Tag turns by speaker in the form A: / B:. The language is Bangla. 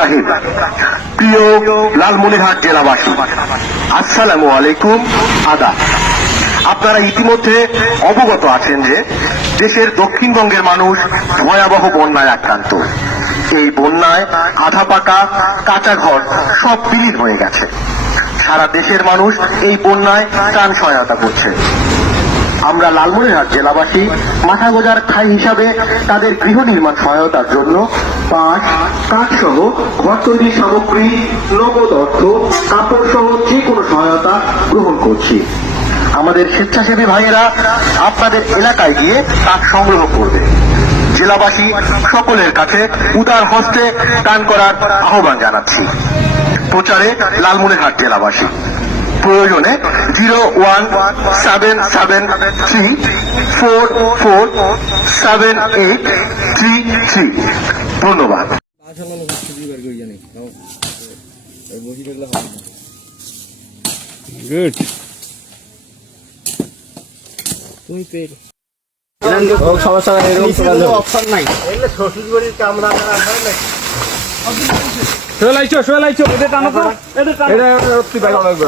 A: রাহিম প্রিয় লালমনিরহাট জেলাবাসী, আসসালামু আলাইকুম, আদা। আপনারা ইতিমধ্যে অবগত আছেন যে দেশের দক্ষিণবঙ্গের মানুষ ভয়াবহ বন্যায় আক্রান্ত। এই বন্যায় আধা পাকা, কাঁচা ঘর সব বিলীন হয়ে গেছে। সারা দেশের মানুষ এই বন্যায় ত্রাণ সহায়তা করছে। আমরা লালমনিরহাট জেলাবাসী মাথা গোজার খাই হিসাবে তাদের গৃহ নির্মাণ সহায়তার জন্য পাঁচ কাঠ সহ ঘর তৈরির সামগ্রী, নগদ অর্থ, কাপড় সহ যে কোনো সহায়তা গ্রহণ করছি। আমাদের স্বেচ্ছাসেবী ভাইয়েরা আপনাদের এলাকায় গিয়ে কাঠ সংগ্রহ করবে। জেলাবাসী সকলের কাছে উদার হস্তে দান করার আহ্বান জানাচ্ছি। প্রচারে লালমনিরহাট জেলাবাসী। প্রয়োজনে zero one seven seven three four four seven eight three three. ধন্যবাদ।
B: গুড
C: তুমি পেয়ে সমস্যা নাই এরকম চলে অপশন নাই
B: শোলাইছো শোলাইছো এদের টানো তো। এদের টানো।
C: এটা তুই বাইরে লাগবে।